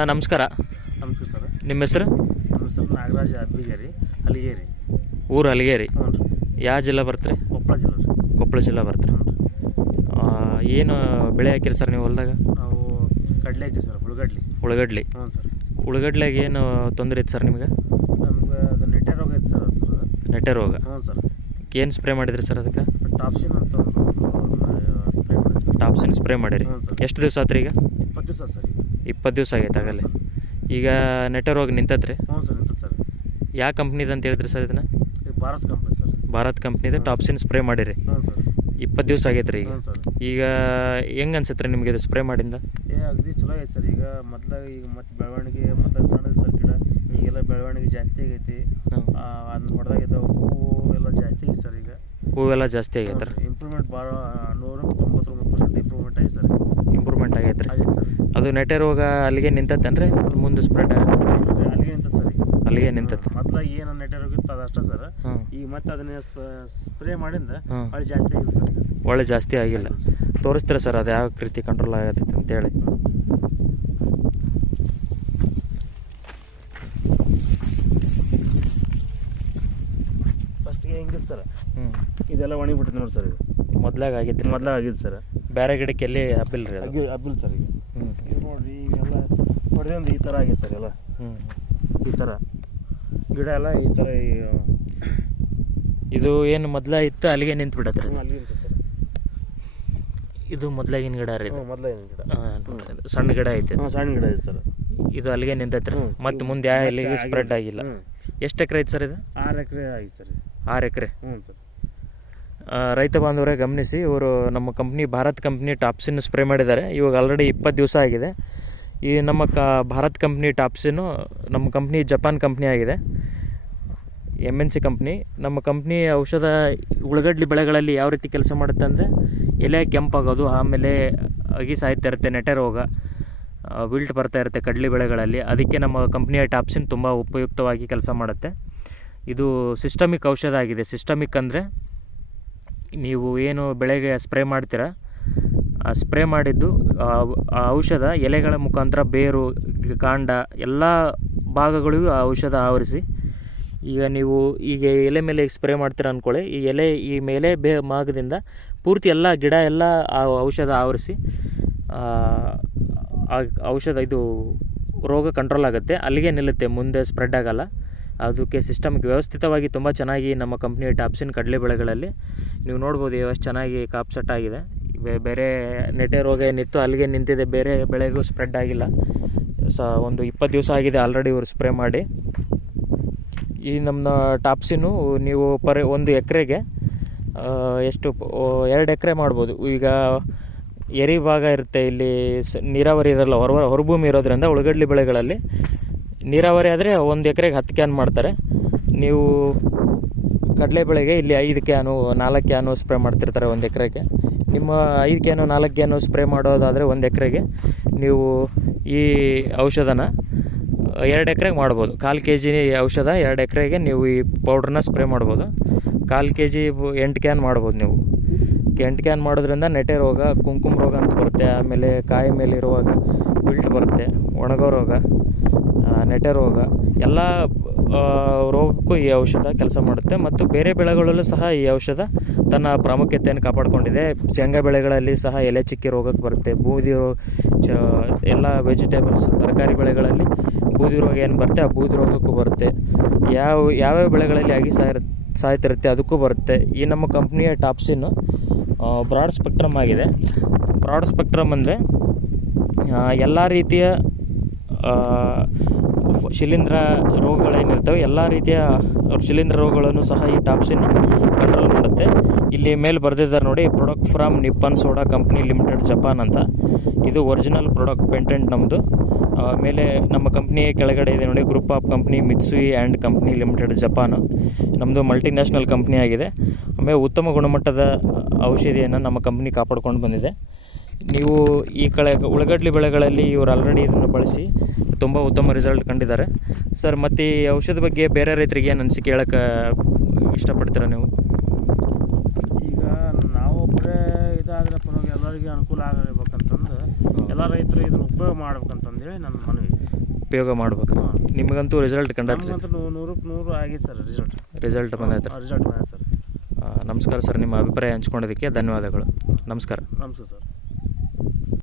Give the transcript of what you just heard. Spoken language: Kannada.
ಅಣ್ಣ ನಮಸ್ಕಾರ. ನಮಸ್ಕಾರ ಸರ್. ನಿಮ್ಮ ಹೆಸರು? ನಮ್ಮ ಹೆಸರು ನಾಗರಾಜ್ ಅಬ್ಬಿಗೇರಿ ಅಲಿಗೇರಿ ಊರು ಅಲಿಗೇರಿ ಹ್ಞೂ ರೀ. ಯಾವ ಜಿಲ್ಲೆ ಬರ್ತೀರಿ? ಕೊಪ್ಪಳ ಜಿಲ್ಲೆ ರೀ. ಕೊಪ್ಪಳ ಜಿಲ್ಲೆ ಬರ್ತೀರಿ. ಏನು ಬೆಳೆ ಹಾಕಿರಿ ಸರ್ ನೀವು ಹೊಲದಾಗ? ನಾವು ಕಡಲೆ ಹಾಕಿವಿ ಸರ್ ಉಳ್ಳಗಡ್ಲಿ ಉಳ್ಳಗಡ್ಲಿ ಹ್ಞೂ ಸರ್. ಉಳ್ಳಗಡ್ಲೆಗೆ ಏನು ತೊಂದರೆ ಇತ್ತು ಸರ್ ನಿಮಗೆ? ನಮ್ಗೆ ಅದು ನೆಟ್ಟೆ ರೋಗ ಐತೆ ಸರ್ ಸರ್ ನೆಟ್ಟೆ ರೋಗ? ಹ್ಞೂ ಸರ್. ಏನು ಸ್ಪ್ರೇ ಮಾಡಿದ್ರಿ ಸರ್ ಅದಕ್ಕೆ? ಟಾಪ್ಸಿನ್ ಅಂತ ಒಂದು ಸ್ಪ್ರೇ ಮಾಡಿ ಸರ್. ಟಾಪ್ಸಿನ್ ಸ್ಪ್ರೇ ಮಾಡಿರಿ. ಹ್ಞೂ ಸರ್. ಎಷ್ಟು ದಿವಸ ಆತ್ರಿ ಈಗ? ಇಪ್ಪತ್ತು ದಿವಸ ಸರ್ ಈಗ. ಇಪ್ಪತ್ತು ದಿವಸ ಆಗೈತೆ ಆಗಲ್ಲ ಸರ್. ಈಗ ನೆಟ್ವರ್ ಹೋಗಿ ನಿಂತದ್ರಿ? ಹ್ಞೂ ಸರ್ ಸರ್. ಯಾವ ಕಂಪ್ನಿದು ಅಂತ ಹೇಳಿದ್ರಿ ಸರ್ ಇದನ್ನ? ಇದು ಭಾರತ್ ಕಂಪ್ನಿ ಸರ್. ಭಾರತ್ ಕಂಪ್ನಿದು ಟಾಪ್ಸಿನ್ ಸ್ಪ್ರೇ ಮಾಡಿರಿ. ಹ್ಞೂ ಸರ್. ಇಪ್ಪತ್ತು ದಿವಸ ಆಗೈತೆ ರೀ ಈಗ. ಹ್ಞೂ ಸರ್. ಈಗ ಹೆಂಗೆ ಅನ್ಸುತ್ತೆ ರೀ ನಿಮಗೆ ಇದು ಸ್ಪ್ರೇ ಮಾಡಿಂದ? ಏ ಅಗದಿ ಚಲೋ ಐತೆ ಸರ್. ಈಗ ಮೊದ್ಲಾಗ ಈಗ ಮತ್ತೆ ಬೆಳವಣಿಗೆ ಮೊದ್ಲ ಸಣ್ಣ ಸರ್ ಗಿಡ. ಈಗೆಲ್ಲ ಬೆಳವಣಿಗೆ ಜಾಸ್ತಿ ಆಗೈತಿ. ಹ್ಮ್. ಅದನ್ನ ಹೊಡೆದಾಗಿದ್ದಾವೆ ಹೂವು ಎಲ್ಲ ಜಾಸ್ತಿ ಐತೆ ಸರ್ ಈಗ. ಹೂವೆಲ್ಲ ಜಾಸ್ತಿ ಆಗೈತೆ ರೀ. ಇಂಪ್ರೂವ್ಮೆಂಟ್ ಭಾಳ ನೂರಕ್ಕೆ ತೊಂಬತ್ತೊಂಬತ್ತು ಪರ್ಸೆಂಟ್ ಇಂಪ್ರೂವ್ಮೆಂಟ್ ಐತೆ ಸರ್. ಇಂಪ್ರೂವ್ಮೆಂಟ್ ಆಗೈತೆ ರೀ. ಆಗೈತೆ ಸರ್. ಅದು ನೆಟ್ಟೆ ರೋಗ ಅಲ್ಲಿಗೆ ನಿಂತತ್ತೇನ್ರಿ ಮುಂದೆ ಸ್ಪ್ರೆಡ್ ಅಲ್ಲಿಗೆ ನಿಂತ ಸರ್ ಅಲ್ಲಿಗೆ ನಿಂತತ್ತೆ ಮೊದಲ ಏನು ನೆಟ್ವರ್ಕ್ ಇತ್ತು ಅದು ಅಷ್ಟೇ ಸರ್ ಈಗ ಮತ್ತೆ ಅದನ್ನ ಸ್ಪ್ರೇ ಮಾಡಿಂದ ಒಳ್ಳೆ ಜಾಸ್ತಿ ಆಗಿಲ್ಲ ಸರ್ ಒಳ್ಳೆ ಜಾಸ್ತಿ ಆಗಿಲ್ಲ. ತೋರಿಸ್ತೀರ ಸರ್ ಅದು ಯಾವ ರೀತಿ ಕಂಟ್ರೋಲ್ ಆಗತ್ತೆ ಅಂತೇಳಿ ಫಸ್ಟಿಗೆ ಹೆಂಗಿತ್ತು ಸರ್. ಇದೆಲ್ಲ ಒಣಗಿಬಿಟ್ಟಿದೆ ನೋಡಿ ಸರ್ ಇದು. ಮೊದ್ಲಾಗ ಆಗಿತ್ತು. ಮೊದ್ಲಾಗ ಆಗಿತ್ತು ಸರ್. ಬೇರೆ ಗಿಡಕ್ಕೆ ಎಲ್ಲಿ ಹಬ್ಬಿಲ್ಲ ರೀ ಅದು? ಅಬ್ಬಿಲ್ ಸರ್ ಈಗ. ಇದು ನೋಡ್ರಿ ಈಗೆಲ್ಲ ಹೊಡೆದೊಂದು ಈ ಥರ ಆಗೈತೆ ಸರ್ ಎಲ್ಲ. ಹ್ಞೂ ಈ ಥರ. ಗಿಡ ಎಲ್ಲ ಈ ಥರ ಈ ಇದು ಏನು ಮೊದಲ ಇತ್ತು ಅಲ್ಲಿಗೆ ನಿಂತು ಬಿಡತ್ತೆ ರೀ? ಅಲ್ಲಿ ಸರ್. ಇದು ಮೊದ್ಲಾಗಿನ ಗಿಡ ರೀ ಇದು? ಹ್ಞೂ ಗಿಡ. ನೋಡ್ರಿ ಸಣ್ಣ ಗಿಡ ಐತೆ ಹ್ಞೂ ಸಣ್ಣ ಗಿಡ ಐತೆ ಸರ್. ಇದು ಅಲ್ಲಿಗೆ ನಿಂತೈತೆ ರೀ? ಮತ್ತು ಮುಂದೆ ಯಾವ ಎಲ್ಲಿಗೆ ಸ್ಪ್ರೆಡ್ ಆಗಿಲ್ಲ. ಹ್ಞೂ ಎಷ್ಟು ಎಕರೆ ಐತೆ ಸರ್ ಇದು? ಆರು ಎಕರೆ ಆಗಿದೆ ಸರ್ ಆರು ಎಕರೆ. ಹ್ಞೂ ಸರ್. ರೈತ ಬಾಂಧವರೇ ಗಮನಿಸಿ, ಇವರು ನಮ್ಮ company Bharat company Topsin spray ಮಾಡಿದ್ದಾರೆ. ಇವಾಗ ಆಲ್ರೆಡಿ ಇಪ್ಪತ್ತು ದಿವಸ ಆಗಿದೆ. ಈ ನಮ್ಮ ಕ, ಭಾರತ್ ಕಂಪ್ನಿ ಟಾಪ್ಸಿನು ನಮ್ಮ ಕಂಪ್ನಿ ಜಪಾನ್ ಕಂಪ್ನಿ ಆಗಿದೆ. ಎಂ ಎನ್ ಸಿ ಕಂಪ್ನಿ ನಮ್ಮ ಕಂಪ್ನಿ ಔಷಧ ಉಳ್ಳಗಡ್ಲಿ ಬೆಳೆಗಳಲ್ಲಿ ಯಾವ ರೀತಿ ಕೆಲಸ ಮಾಡುತ್ತೆ ಅಂದರೆ, ಎಲೆ ಕೆಂಪಾಗೋದು, ಆಮೇಲೆ ಅಗಿ ಸಾಯ್ತಾ ಇರುತ್ತೆ ನೆಟೆ ರೋಗ ವಿಲ್ಟ್ ಬರ್ತಾ ಇರುತ್ತೆ ಕಡ್ಲಿ ಬೆಳೆಗಳಲ್ಲಿ. ಅದಕ್ಕೆ ನಮ್ಮ ಕಂಪ್ನಿಯ ಟಾಪ್ಸಿನ್ ತುಂಬ ಉಪಯುಕ್ತವಾಗಿ ಕೆಲಸ ಮಾಡುತ್ತೆ. ಇದು ಸಿಸ್ಟಮಿಕ್ ಔಷಧ ಆಗಿದೆ. ಸಿಸ್ಟಮಿಕ್ ಅಂದರೆ ನೀವು ಏನು ಬೆಳೆಗೆ ಸ್ಪ್ರೇ ಮಾಡ್ತೀರಾ? ಆ, ಸ್ಪ್ರೇ ಮಾಡಿದ್ದು, ಆ ಔಷಧ ಎಲೆಗಳ ಮುಖಾಂತರ ಬೇರು ಕಾಂಡ ಎಲ್ಲ ಭಾಗಗಳಿಗೂ ಆ ಔಷಧ ಆವರಿಸಿ, ಈಗ ನೀವು ಈಗ ಎಲೆ ಮೇಲೆ ಸ್ಪ್ರೇ ಮಾಡ್ತೀರಾ ಅಂದ್ಕೊಳ್ಳಿ ಈ ಎಲೆ ಈ ಮೇಲೆ ಬೇ ಭಾಗದಿಂದ ಪೂರ್ತಿ ಎಲ್ಲ ಗಿಡ ಎಲ್ಲ ಆ ಔಷಧ ಆವರಿಸಿ, ಆ ಔಷಧ ಇದು ರೋಗ ಕಂಟ್ರೋಲ್ ಆಗುತ್ತೆ. ಅಲ್ಲಿಗೆ ನಿಲ್ಲುತ್ತೆ, ಮುಂದೆ ಸ್ಪ್ರೆಡ್ ಆಗೋಲ್ಲ. ಅದಕ್ಕೆ ಸಿಸ್ಟಮ್ಗೆ ವ್ಯವಸ್ಥಿತವಾಗಿ ತುಂಬ ಚೆನ್ನಾಗಿ ನಮ್ಮ ಕಂಪ್ನಿ ಟಾಪ್ಸಿನ್ ಕಡಲೆ ಬೆಳೆಗಳಲ್ಲಿ ನೀವು ನೋಡ್ಬೋದು ಎಷ್ಟು ಚೆನ್ನಾಗಿ ಕಾಪ್ ಸೆಟ್ ಆಗಿದೆ. ಬೇರೆ ನೆಟೆ ರೋಗ ಏನಿತ್ತು ಅಲ್ಲಿಗೆ ನಿಂತಿದೆ, ಬೇರೆ ಬೆಳೆಗೂ ಸ್ಪ್ರೆಡ್ ಆಗಿಲ್ಲ. ಸ, ಒಂದು ಇಪ್ಪತ್ತು ದಿವಸ ಆಗಿದೆ ಆಲ್ರೆಡಿ ಇವರು ಸ್ಪ್ರೇ ಮಾಡಿ. ಈ ನಮ್ಮ ಟಾಪ್ಸಿನು ನೀವು ಪರ್ ಒಂದು ಎಕರೆಗೆ ಎಷ್ಟು ಎರಡು ಎಕರೆ ಮಾಡ್ಬೋದು. ಈಗ ಎರಿ ಭಾಗ ಇರುತ್ತೆ ಇಲ್ಲಿ, ಸ, ನೀರಾವರಿ ಇರಲ್ಲ, ಹೊರ, ಹೊರಭೂಮಿ ಇರೋದ್ರಿಂದ ಉಳಗಡ್ಲಿ ಬೆಳೆಗಳಲ್ಲಿ ನೀರಾವರಿ ಆದರೆ ಒಂದು ಎಕರೆಗೆ ಹತ್ತು ಕ್ಯಾನ್ ಮಾಡ್ತಾರೆ. ನೀವು ಕಡಲೆ ಬೆಳೆಗೆ ಇಲ್ಲಿ ಐದು ಕ್ಯಾನು, ನಾಲ್ಕು ಕ್ಯಾನು ಸ್ಪ್ರೇ ಮಾಡ್ತಿರ್ತಾರೆ ಒಂದು ಎಕರೆಗೆ. ನಿಮ್ಮ ಐದು ಕ್ಯಾನು, ನಾಲ್ಕು ಕ್ಯಾನು ಸ್ಪ್ರೇ ಮಾಡೋದಾದರೆ ಒಂದು ಎಕರೆಗೆ ನೀವು ಈ ಔಷಧನ ಎರಡು ಎಕರೆಗೆ ಮಾಡ್ಬೋದು. ಕಾಲು ಕೆ ಜಿ ಔಷಧ ಎರಡು ಎಕರೆಗೆ ನೀವು ಈ ಪೌಡ್ರನ್ನ ಸ್ಪ್ರೇ ಮಾಡ್ಬೋದು. ಕಾಲು ಕೆ ಜಿ ಎಂಟು ಕ್ಯಾನ್ ಮಾಡ್ಬೋದು ನೀವು. ಎಂಟು ಕ್ಯಾನ್ ಮಾಡೋದ್ರಿಂದ ನೆಟೆ ರೋಗ, ಕುಂಕುಮ ರೋಗ ಅಂತ ಬರುತ್ತೆ. ಆಮೇಲೆ ಕಾಯಿ ಮೇಲೆ ಇರುವಾಗ ಬಿಲ್ಟ್ ಬರುತ್ತೆ, ಒಣಗೋ ರೋಗ. ನೆಟೆ ರೋಗ. ಎಲ್ಲ ರೋಗಕ್ಕೂ ಈ ಔಷಧ ಕೆಲಸ ಮಾಡುತ್ತೆ ಮತ್ತು ಬೇರೆ ಬೆಳೆಗಳಲ್ಲೂ ಸಹ ಈ ಔಷಧ ತನ್ನ ಪ್ರಾಮುಖ್ಯತೆಯನ್ನು ಕಾಪಾಡಿಕೊಂಡಿದೆ. ಶೇಂಗಾ ಬೆಳೆಗಳಲ್ಲಿ ಸಹ ಎಲೆ ಚಿಕ್ಕಿ ರೋಗಕ್ಕೆ ಬರುತ್ತೆ. ಬೂದಿ ರೋಗ ಚ, ಎಲ್ಲ ವೆಜಿಟೇಬಲ್ಸ್, ತರಕಾರಿ ಬೆಳೆಗಳಲ್ಲಿ ಬೂದಿ ರೋಗ ಏನು ಬರುತ್ತೆ, ಆ ಬೂದಿ ರೋಗಕ್ಕೂ ಬರುತ್ತೆ. ಯಾವ, ಯಾವ್ಯಾವ ಬೆಳೆಗಳಲ್ಲಿ ಆಗಿ ಸಾಯಿರ ಸಾಯ್ತಿರುತ್ತೆ ಅದಕ್ಕೂ ಬರುತ್ತೆ. ಈ ನಮ್ಮ ಕಂಪ್ನಿಯ ಟಾಪ್ಸಿನ್ನು ಬ್ರಾಡ್ ಸ್ಪೆಕ್ಟ್ರಮ್ ಆಗಿದೆ. ಬ್ರಾಡ್ ಸ್ಪೆಕ್ಟ್ರಮ್ ಅಂದರೆ ಎಲ್ಲ ರೀತಿಯ ಶಿಲೀಂಧ್ರ ರೋಗಗಳೇನಿರ್ತವೆ ಎಲ್ಲ ರೀತಿಯ ಶಿಲೀಂಧ್ರ ರೋಗಗಳನ್ನು ಸಹ ಈ ಟಾಪ್ಸಿನ್ ಕಂಟ್ರೋಲ್ ಮಾಡುತ್ತೆ. ಇಲ್ಲಿ ಮೇಲೆ ಬರೆದಿದ್ದಾರೆ ನೋಡಿ product from Nippon Soda company limited Japan ಅಂತ. ಇದು ಒರಿಜಿನಲ್ ಪ್ರಾಡಕ್ಟ್ ಪೇಟೆಂಟ್ ನಮ್ಮದು ಮೇಲೆ ನಮ್ಮ ಕಂಪ್ನಿ ಕೆಳಗಡೆ ಇದೆ ನೋಡಿ group of company Mitsui and company limited Japan ನಮ್ಮದು ಮಲ್ಟಿನ್ಯಾಷನಲ್ ಕಂಪ್ನಿ ಆಗಿದೆ. ಆಮೇಲೆ ಉತ್ತಮ ಗುಣಮಟ್ಟದ ಔಷಧಿಯನ್ನು ನಮ್ಮ ಕಂಪ್ನಿ ಕಾಪಾಡ್ಕೊಂಡು ಬಂದಿದೆ. ನೀವು ಈ ಕಳೆ ಉಳ್ಳಗಡ್ಲಿ ಬೆಳೆಗಳಲ್ಲಿ ಇವರು ಆಲ್ರೆಡಿ ಇದನ್ನು ಬಳಸಿ ತುಂಬ ಉತ್ತಮ ರಿಸಲ್ಟ್ ಕಂಡಿದ್ದಾರೆ. ಸರ್ ಮತ್ತು ಈ ಔಷಧ ಬಗ್ಗೆ ಬೇರೆ ರೈತರಿಗೆ ಏನು ಅನಿಸಿಕೆ ಹೇಳಕ್ಕೆ ಇಷ್ಟಪಡ್ತೀರಾ ನೀವು? ಈಗ ನಾವು ಒಬ್ಬರೇ ಇದಾದ್ರೆ ಪರವಾಗಿ ಎಲ್ಲರಿಗೆ ಅನುಕೂಲ ಆಗಬೇಕಂತಂದು ಎಲ್ಲ ಎಲ್ಲ ರೈತರು ಇದನ್ನು ಉಪಯೋಗ ಮಾಡ್ಬೇಕಂತಂದೇಳಿ ನನ್ನ ಮನವಿ. ಉಪಯೋಗ ಮಾಡ್ಬೇಕು. ನಿಮಗಂತೂ ರಿಸಲ್ಟ್ ನೂ- ನೂರಕ್ಕೆ ನೂರು ಆಗಿದೆ ಸರ್ ರಿಸಲ್ಟ್ ರಿಸಲ್ಟ್ ಬಂದೈತೆ ರಿಸಲ್ಟ್ ಬಂದ ಸರ್ ನಮಸ್ಕಾರ ಸರ್ ನಿಮ್ಮ ಅಭಿಪ್ರಾಯ ಹಂಚ್ಕೊಂಡಿದ್ದಕ್ಕೆ ಧನ್ಯವಾದಗಳು. ನಮಸ್ಕಾರ. ನಮಸ್ಕಾರ ಸರ್